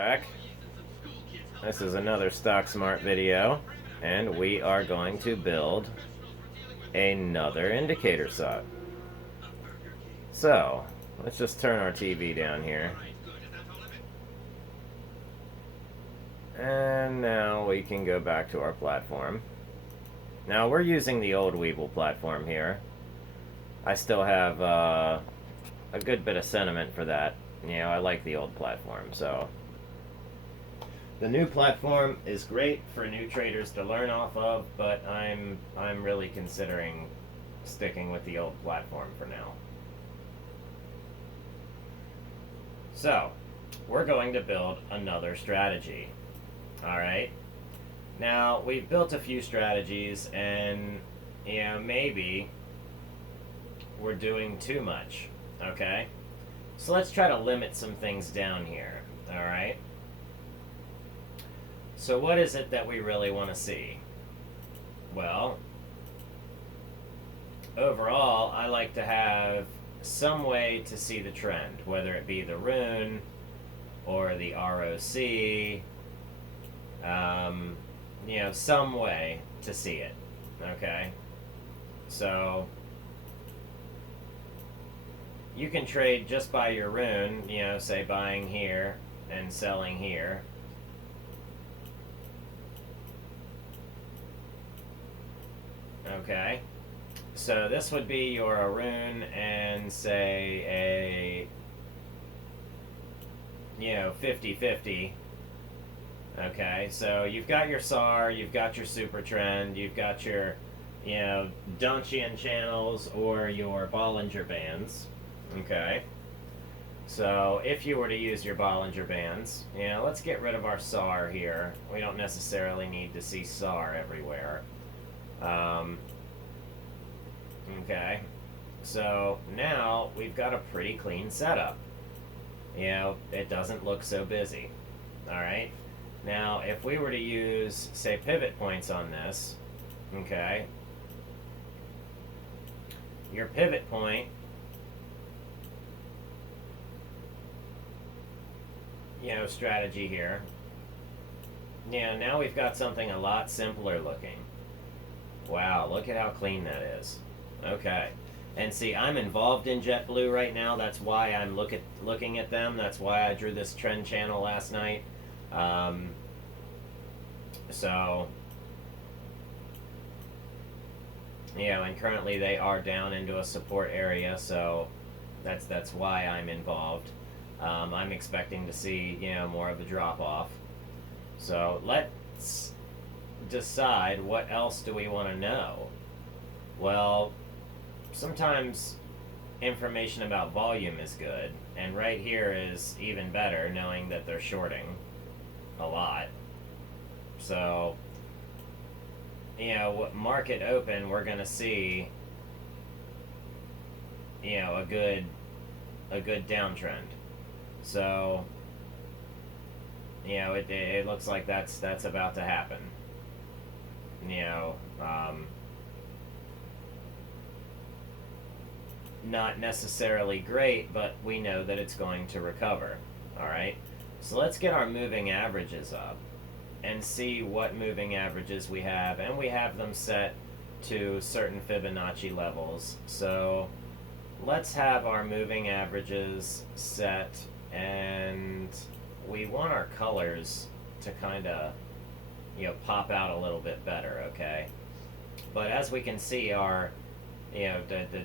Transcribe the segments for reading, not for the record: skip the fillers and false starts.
back. This is another Stock Smart video, and we are going to build another indicator SOT. So, let's just turn our TV down here. And now we can go back to our platform. Now, we're using the old Webull platform here. I still have a good bit of sentiment for that. You know, I like the old platform, so... The new platform is great for new traders to learn off of, but I'm really considering sticking with the old platform for now. So, we're going to build another strategy. Alright? Now, we've built a few strategies, and, you know, maybe we're doing too much. Okay? So let's try to limit some things down here. Alright? So what is it that we really want to see? Well, overall, I like to have some way to see the trend, whether it be the rune or the ROC, you know, some way to see it. Okay? So you can trade just by your rune, you know, say buying here and selling here. Okay, so this would be your rune and say a, you know, 50-50. Okay, so you've got your SAR, you've got your super trend, you've got your, you know, Donchian channels or your Bollinger Bands. Okay, so if you were to use your Bollinger Bands, you know, let's get rid of our SAR here. We don't necessarily need to see SAR everywhere. Okay, so now we've got a pretty clean setup. You know, it doesn't look so busy. Alright, now if we were to use, say, pivot points on this, okay, your pivot point, you know, strategy here, yeah, now we've got something a lot simpler looking. Wow, look at how clean that is. Okay. And see, I'm involved in JetBlue right now. That's why I'm looking at them. That's why I drew this trend channel last night. So, you know, and currently they are down into a support area, so that's why I'm involved. I'm expecting to see, you know, more of a drop-off. So let's decide what else do we want to know. Well, sometimes information about volume is good, and right here is even better, knowing that they're shorting a lot. So, you know, market open, we're going to see, you know, a good downtrend. So, you know, it looks like that's about to happen. You know, not necessarily great, but we know that it's going to recover. Alright, so let's get our moving averages up and see what moving averages we have, and we have them set to certain Fibonacci levels. So let's have our moving averages set, and we want our colors to kind of, you know, pop out a little bit better, okay? But as we can see, our, you know, the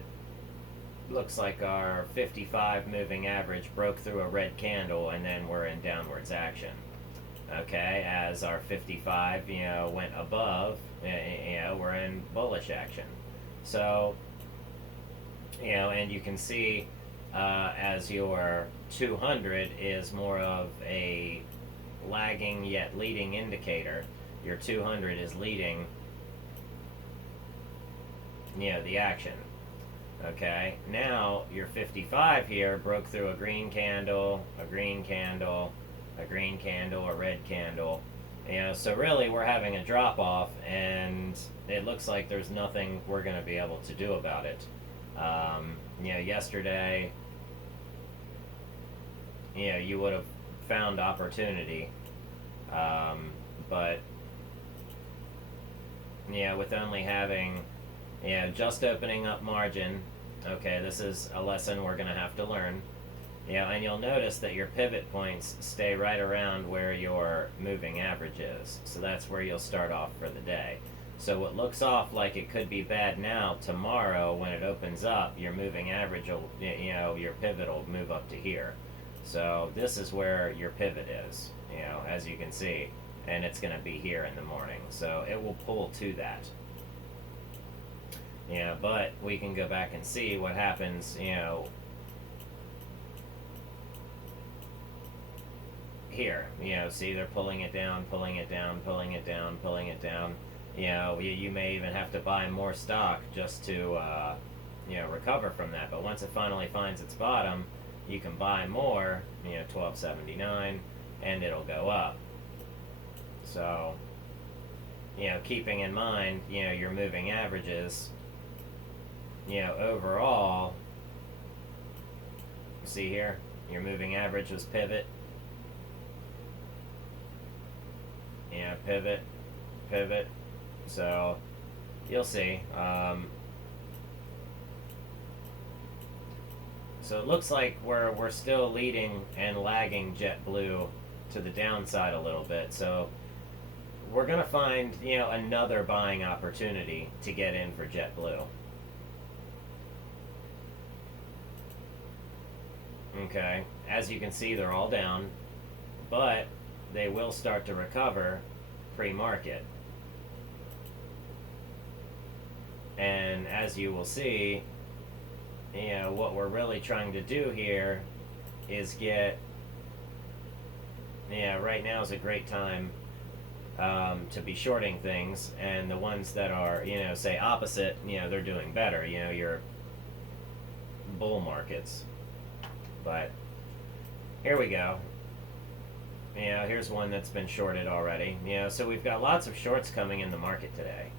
looks like our 55 moving average broke through a red candle, and then we're in downwards action. Okay, as our 55, you know, went above, you know, we're in bullish action. So, you know, and you can see as your 200 is more of a lagging yet leading indicator, your 200 is leading, you know, the action. Okay, now your 55 here broke through a green candle, a green candle, a green candle, a red candle. You know, so really we're having a drop off, and it looks like there's nothing we're going to be able to do about it. You know, yesterday, you know, you would have found opportunity, but yeah, with only having, just opening up margin. Okay, this is a lesson we're going to have to learn. And you'll notice that your pivot points stay right around where your moving average is. So that's where you'll start off for the day. So what looks off like it could be bad now, tomorrow when it opens up, your moving average will, your pivot will move up to here. So this is where your pivot is, as you can see, and it's going to be here in the morning. So it will pull to that. But we can go back and see what happens, here. See, they're pulling it down, pulling it down, pulling it down, pulling it down. You may even have to buy more stock just to, recover from that. But once it finally finds its bottom, you can buy more, 12.79, and it'll go up. So, keeping in mind, your moving averages, overall, see here, your moving average was pivot. Pivot, pivot. So you'll see. So it looks like we're still leading and lagging JetBlue to the downside a little bit. So we're gonna find another buying opportunity to get in for JetBlue. Okay, as you can see, they're all down, but they will start to recover pre-market. And as you will see, what we're really trying to do here is get, right now is a great time to be shorting things, and the ones that are, say opposite, they're doing better, your bull markets. But here we go. Here's one that's been shorted already. So we've got lots of shorts coming in the market today.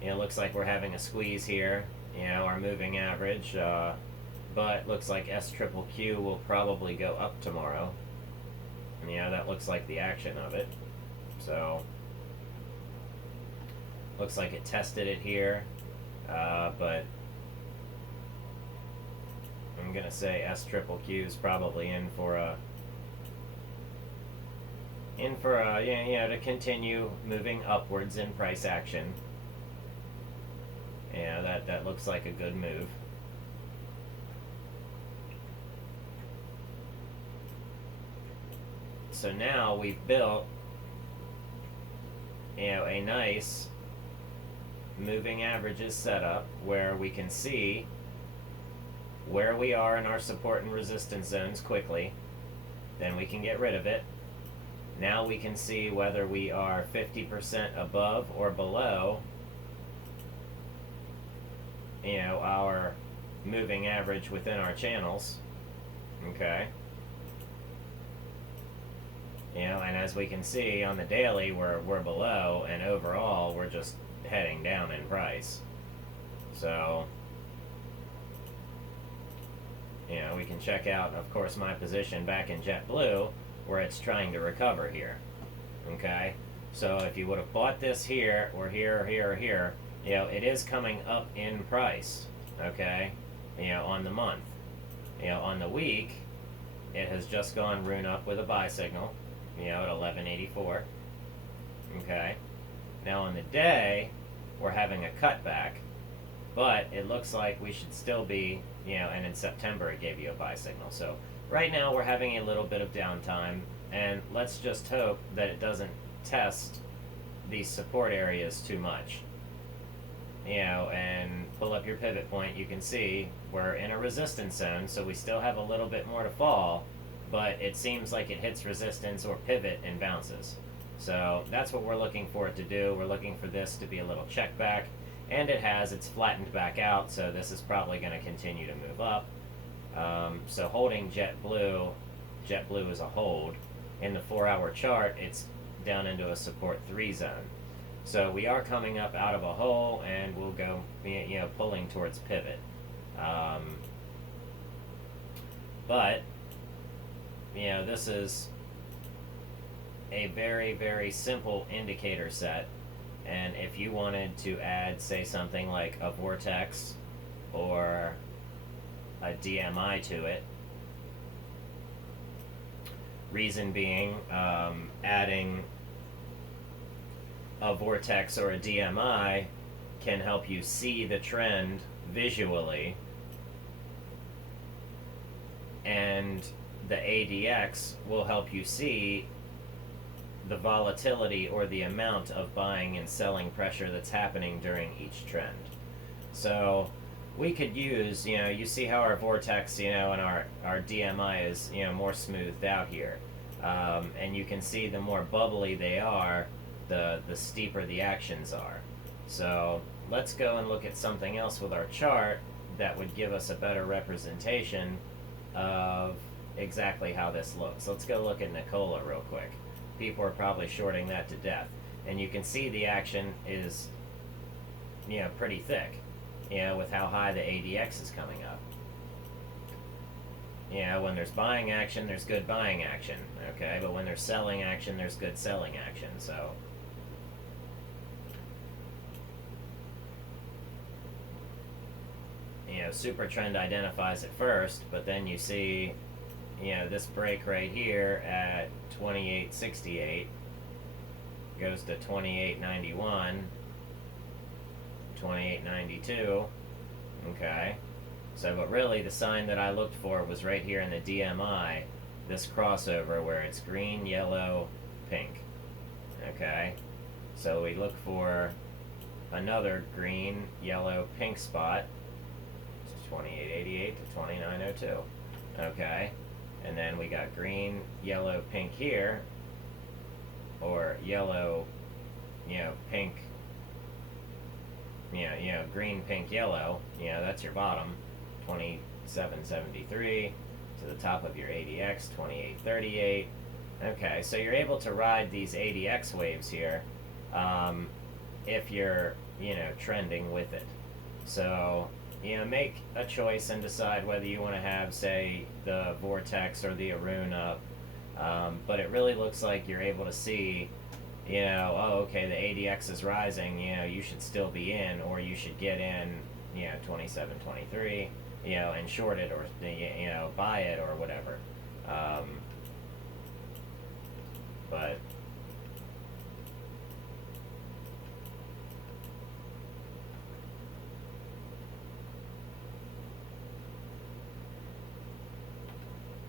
It looks like we're having a squeeze here, our moving average, but looks like SQQQ will probably go up tomorrow. That looks like the action of it. So, looks like it tested it here, but I'm gonna say SQQQ is probably in for a to continue moving upwards in price action. That looks like a good move. So now we've built a nice moving averages setup where we can see where we are in our support and resistance zones quickly. Then we can get rid of it. Now we can see whether we are 50% above or below our moving average within our channels. Okay. And as we can see on the daily, we're below, and overall we're just heading down in price. So we can check out, of course, my position back in JetBlue, where it's trying to recover here. Okay? So if you would have bought this here, or here, or here, or here, it is coming up in price. Okay? On the month. On the week, it has just gone rune up with a buy signal, at 11.84. Okay? Now on the day, we're having a cutback, but it looks like we should still be, and in September it gave you a buy signal. So right now we're having a little bit of downtime, and let's just hope that it doesn't test these support areas too much. And pull up your pivot point, you can see we're in a resistance zone, so we still have a little bit more to fall, but it seems like it hits resistance or pivot and bounces. So that's what we're looking for it to do. We're looking for this to be a little check back, and it has. It's flattened back out, so this is probably going to continue to move up. So holding JetBlue is a hold. In the 4-hour chart, it's down into a support 3 zone. So we are coming up out of a hole, and we'll go, pulling towards pivot. But this is a very, very simple indicator set. And if you wanted to add, say, something like a vortex or a DMI to it, reason being, adding a vortex or a DMI can help you see the trend visually, and the ADX will help you see the volatility or the amount of buying and selling pressure that's happening during each trend. So we could use, you see how our vortex, and our DMI is, more smoothed out here. And you can see the more bubbly they are, the steeper the actions are. So let's go and look at something else with our chart that would give us a better representation of exactly how this looks. Let's go look at Nikola real quick. People are probably shorting that to death. And you can see the action is, pretty thick, with how high the ADX is coming up. When there's buying action, there's good buying action, okay? But when there's selling action, there's good selling action, so. Super trend identifies it first, but then you see, this break right here at 28.68 goes to 28.91, 28.92, okay? So, but really the sign that I looked for was right here in the DMI, this crossover where it's green, yellow, pink, okay? So we look for another green, yellow, pink spot, 28.88 to 29.02, okay? And then we got green, yellow, pink here, or yellow, pink, green, pink, yellow, that's your bottom, 27.73 to the top of your ADX, 28.38. Okay, so you're able to ride these ADX waves here, if you're, trending with it. So, make a choice and decide whether you want to have, say, the vortex or the Arun up. But it really looks like you're able to see, oh, okay, the ADX is rising, you should still be in, or you should get in, 27.23, and short it, or, buy it, or whatever. But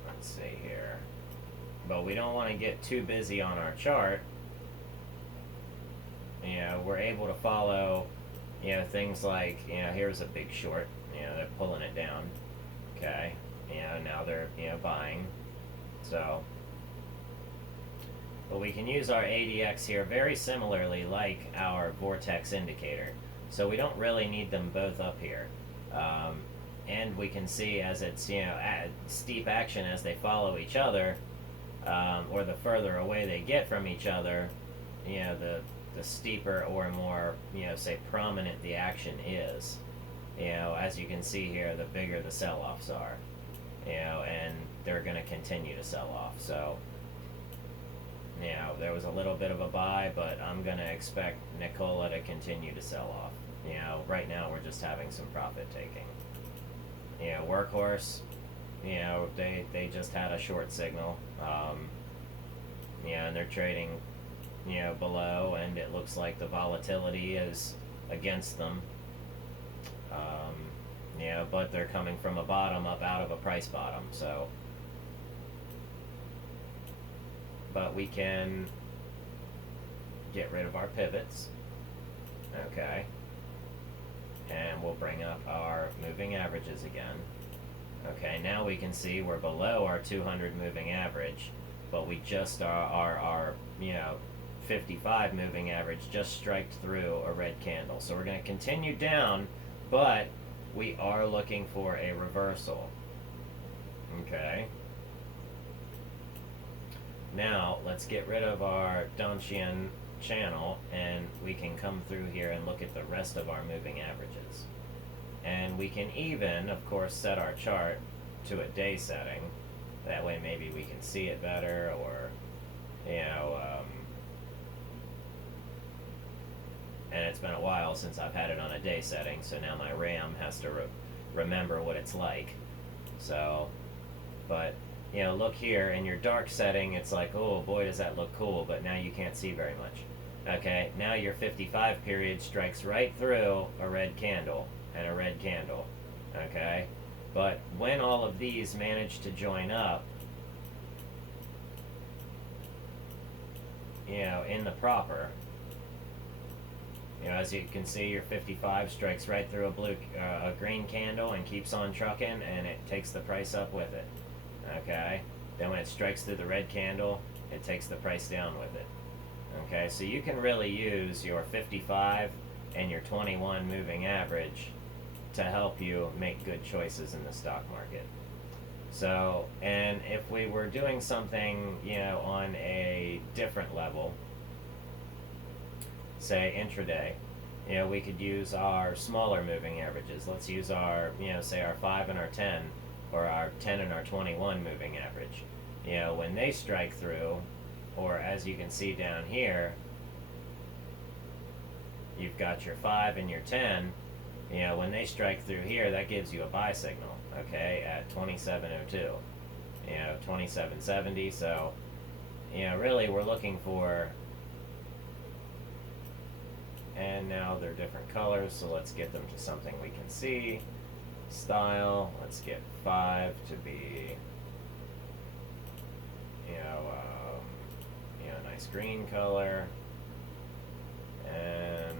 let's see here. But we don't want to get too busy on our chart. We're able to follow, things like, here's a big short, they're pulling it down, okay, now they're, buying, so, but we can use our ADX here very similarly like our vortex indicator, so we don't really need them both up here, and we can see as it's, steep action as they follow each other, or the further away they get from each other, the steeper or more, say, prominent the action is. As you can see here, the bigger the sell-offs are, and they're going to continue to sell off. So, there was a little bit of a buy, but I'm going to expect Nikola to continue to sell off. Right now we're just having some profit taking. Workhorse, they just had a short signal, and they're trading, below, and it looks like the volatility is against them. But they're coming from a bottom up out of a price bottom, so. But we can get rid of our pivots, okay, and we'll bring up our moving averages again. Okay, now we can see we're below our 200 moving average, but we just our 55 moving average just striked through a red candle. So we're going to continue down, but we are looking for a reversal. Okay. Now let's get rid of our Donchian channel, and we can come through here and look at the rest of our moving averages. And we can even, of course, set our chart to a day setting That way maybe we can see it better, or, you know, and it's been a while since I've had it on a day setting, so now my RAM has to remember what it's like. So, but, you know, look here, in your dark setting, it's like, oh boy, does that look cool, but now you can't see very much. Okay, now your 55 period strikes right through a red candle and a red candle. Okay, but when all of these manage to join up, you know, in the proper, you know, as you can see, your 55 strikes right through a green candle and keeps on trucking, and it takes the price up with it. Okay, then when it strikes through the red candle, it takes the price down with it. Okay, so you can really use your 55 and your 21 moving average to help you make good choices in the stock market. So, and if we were doing something, you know, on a different level, say intraday, you know, we could use our smaller moving averages. Let's use our, you know, say our 5 and our 10, or our 10 and our 21 moving average. You know, when they strike through, or as you can see down here, you've got your 5 and your 10. You know, when they strike through here, that gives you a buy signal, okay, at 2702, you know, 2770. So, you know, really we're looking for, and now they're different colors, so let's get them to something we can see. Style, let's get 5 to be, you know, a nice green color, and,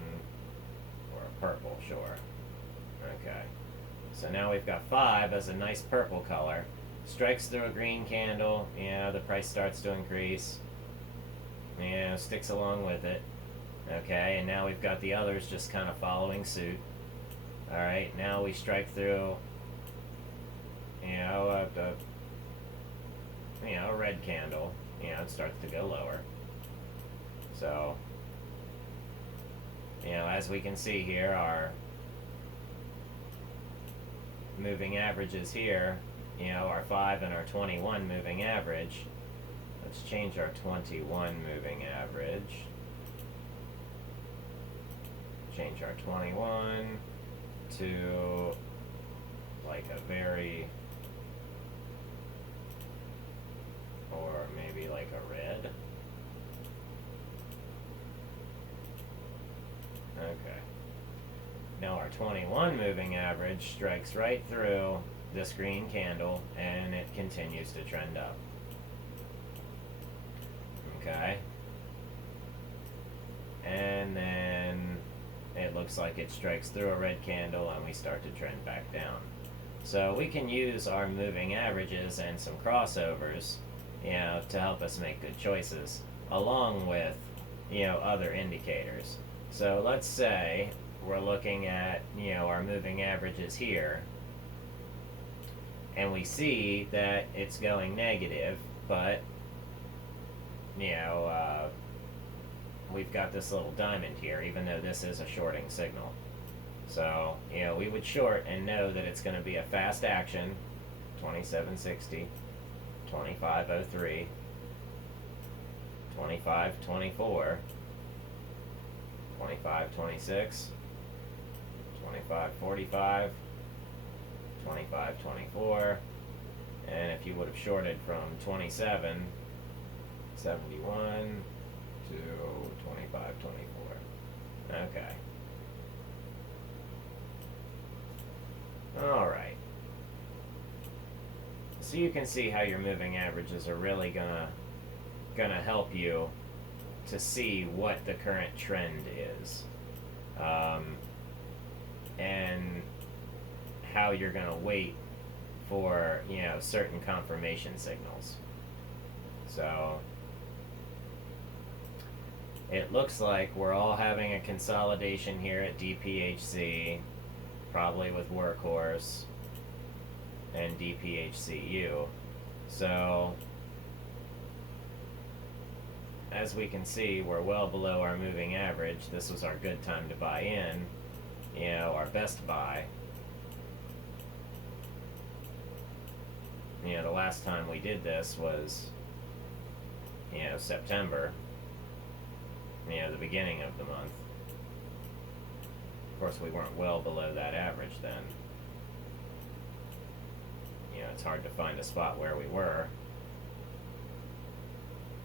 or a purple, sure. Okay, so now we've got 5 as a nice purple color. Strikes through a green candle, you know, the price starts to increase, you know, sticks along with it. Okay, and now we've got the others just kind of following suit. Alright, now we strike through, you know, a red candle. You know, it starts to go lower. So, you know, as we can see here, our moving averages here, you know, our 5 and our 21 moving average. Let's change our 21 moving average. Change our 21 to like a very, or maybe like a red. Okay. Now our 21 moving average strikes right through this green candle, and it continues to trend up. Okay. And then it looks like it strikes through a red candle and we start to trend back down. So we can use our moving averages and some crossovers, you know, to help us make good choices, along with, you know, other indicators. So let's say we're looking at, you know, our moving averages here, and we see that it's going negative, but, you know, we've got this little diamond here, even though this is a shorting signal. So, you know, we would short and know that it's going to be a fast action, 2760, 2503, 2524, 2526, 2545, 2524, and if you would have shorted from 2771 to 2524. Okay. Alright. So you can see how your moving averages are really gonna help you to see what the current trend is. And how you're gonna wait for, you know, certain confirmation signals. So it looks like we're all having a consolidation here at DPHC, probably with Workhorse and DPHCU. So as we can see, we're well below our moving average. This was our good time to buy in, you know, our best buy. The last time we did this was, September, the beginning of the month. Of course, we weren't well below that average then. It's hard to find a spot where we were.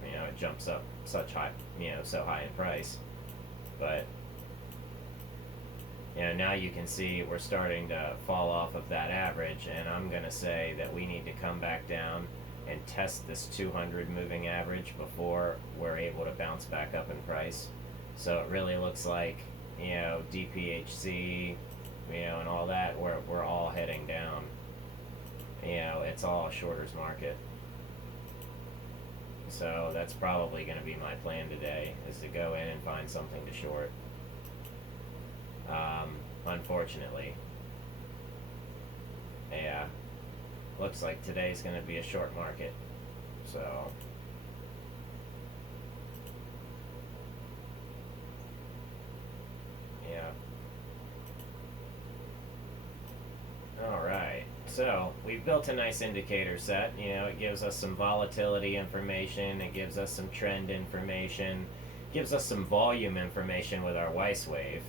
It jumps up such high, so high in price. But, now you can see we're starting to fall off of that average, and I'm going to say that we need to come back down and test this 200 moving average before we're able to bounce back up in price. So it really looks like, DPHC, and all that, we're all heading down. It's all a shorter's market. So that's probably going to be my plan today, is to go in and find something to short. Unfortunately. Yeah. Looks like today's going to be a short market. So. Yeah. Alright. So, we've built a nice indicator set. It gives us some volatility information, it gives us some trend information, gives us some volume information with our Weiss wave.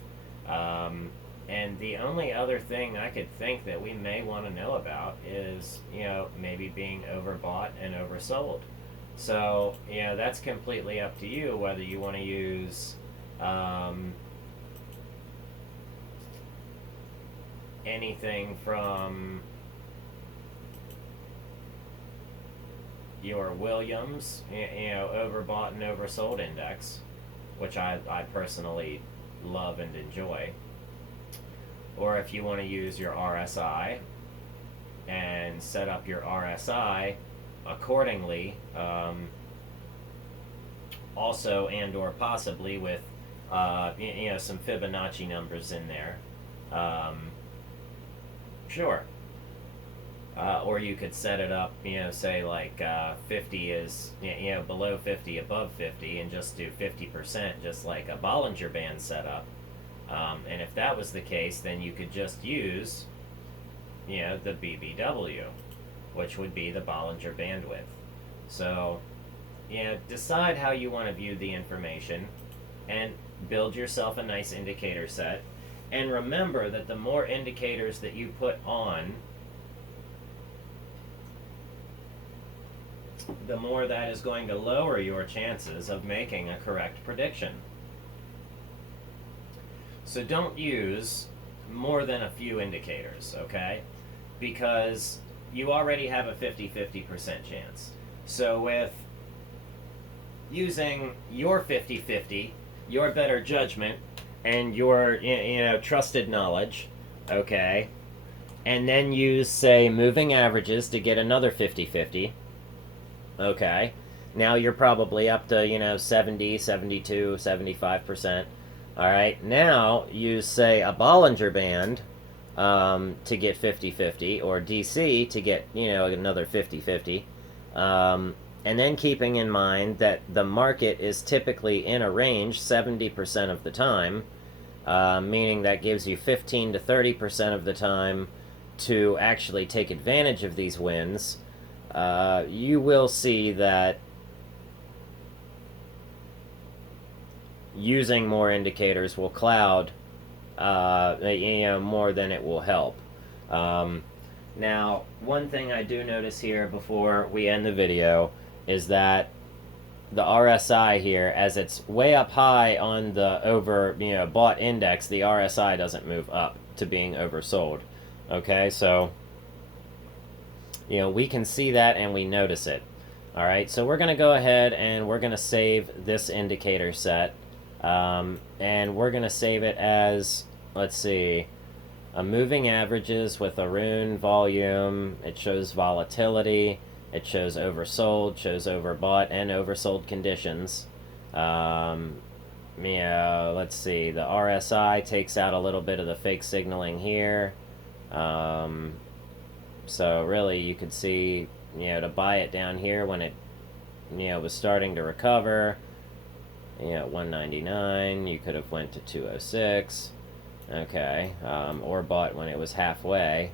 And the only other thing I could think that we may want to know about is, maybe being overbought and oversold. So, that's completely up to you whether you want to use anything from your Williams, overbought and oversold index, which I personally love and enjoy. Or if you want to use your RSI and set up your RSI accordingly, also and or possibly with some Fibonacci numbers in there. Sure. Or you could set it up, say like 50 is, below 50, above 50, and just do 50%, just like a Bollinger Band setup. And if that was the case, then you could just use, the BBW, which would be the Bollinger Bandwidth. So, decide how you want to view the information and build yourself a nice indicator set. And remember that the more indicators that you put on, the more that is going to lower your chances of making a correct prediction. So don't use more than a few indicators, okay? Because you already have a 50-50% chance. So with using your 50-50, your better judgment, and your trusted knowledge, okay, and then use, say, moving averages to get another 50-50, okay, now you're probably up to 70, 72, 75%. All right, now use, say, a Bollinger Band to get 50-50, or DC to get another 50-50, and then keeping in mind that the market is typically in a range 70% of the time, meaning that gives you 15 to 30% of the time to actually take advantage of these wins. You will see that using more indicators will cloud more than it will help. Now, one thing I do notice here before we end the video is that the RSI here, as it's way up high on the bought index, the RSI doesn't move up to being oversold. Okay, so we can see that and we notice it. All right, so we're going to go ahead and we're going to save this indicator set, and we're going to save it as, let's see, a moving averages with a rune volume. It shows volatility. It shows oversold, shows overbought, and oversold conditions. Let's see. The RSI takes out a little bit of the fake signaling here. So really, you could see, to buy it down here when it, was starting to recover. 199. You could have went to 206. Okay. Or bought when it was halfway.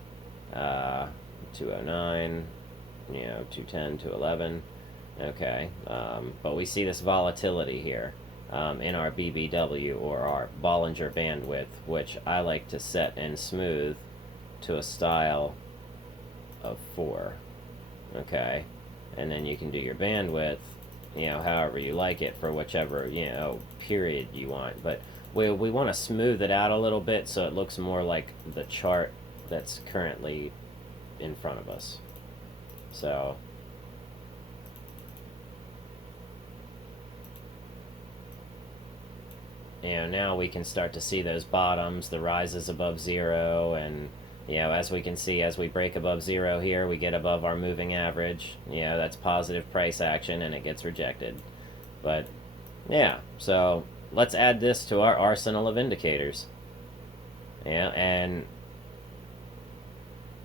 209. 210, 211. Okay, but we see this volatility here in our BBW, or our Bollinger Bandwidth, which I like to set and smooth to a style of 4. Okay, and then you can do your bandwidth, however you like it for whichever, period you want. But we want to smooth it out a little bit so it looks more like the chart that's currently in front of us. So now we can start to see those bottoms, the rises above 0, and as we can see, as we break above 0 here, we get above our moving average. That's positive price action, and it gets rejected. But yeah, so let's add this to our arsenal of indicators. And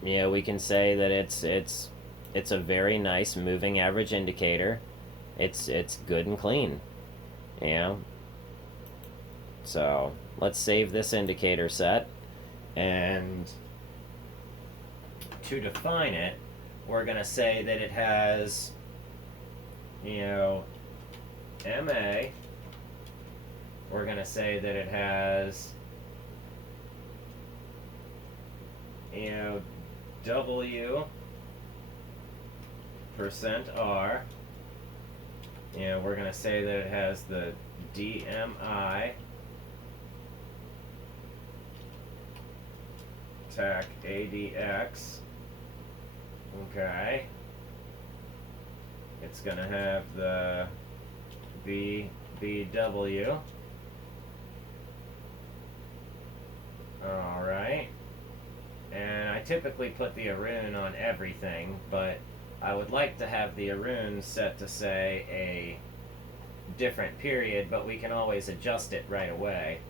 we can say that it's a very nice moving average indicator. It's good and clean. So let's save this indicator set, and to define it, we're going to say that it has, MA. We're going to say that it has, W percent R. We're going to say that it has the DMI TAC ADX. Okay. It's going to have the BBW. Alright. And I typically put the Arun on everything, but I would like to have the Arun set to, say, a different period, but we can always adjust it right away.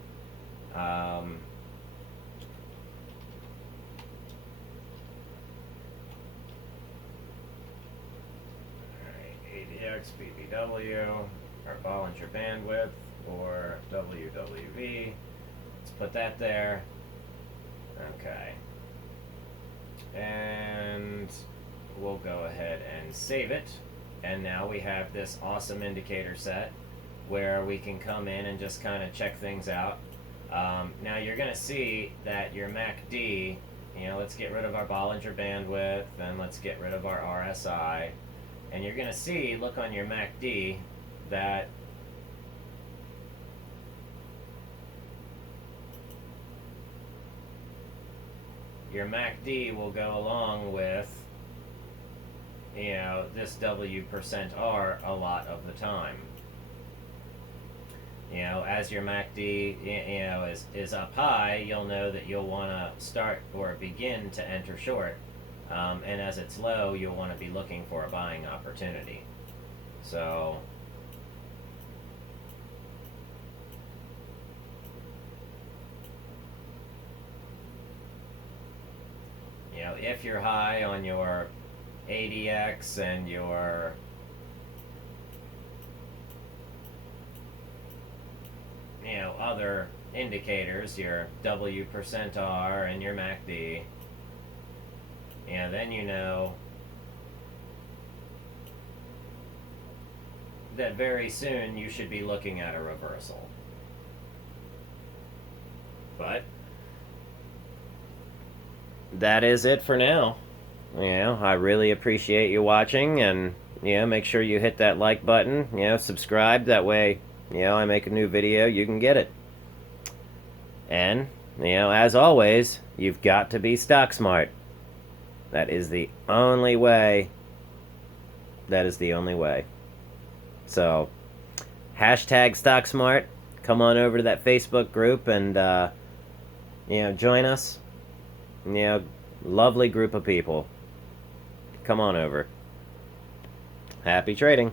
ADX, BBW, our Bollinger Bandwidth, or WWV. Let's put that there. Okay. And we'll go ahead and save it. And now we have this awesome indicator set where we can come in and just kind of check things out. Now you're going to see that your MACD, let's get rid of our Bollinger Bandwidth, and let's get rid of our RSI. And you're going to see, look on your MACD, that your MACD will go along with, this W percent R a lot of the time. As your MACD, is up high, you'll know that you'll want to start or begin to enter short. And as it's low, you'll want to be looking for a buying opportunity. So if you're high on your ADX and your other indicators, your W percent R and your MACD, then you know that very soon you should be looking at a reversal. But that is it for now. I really appreciate you watching, and make sure you hit that like button, subscribe, that way I make a new video, you can get it. And as always, you've got to be stock smart. That is the only way. So hashtag stock smart. Come on over to that Facebook group and join us. Lovely group of people. Come on over. Happy trading.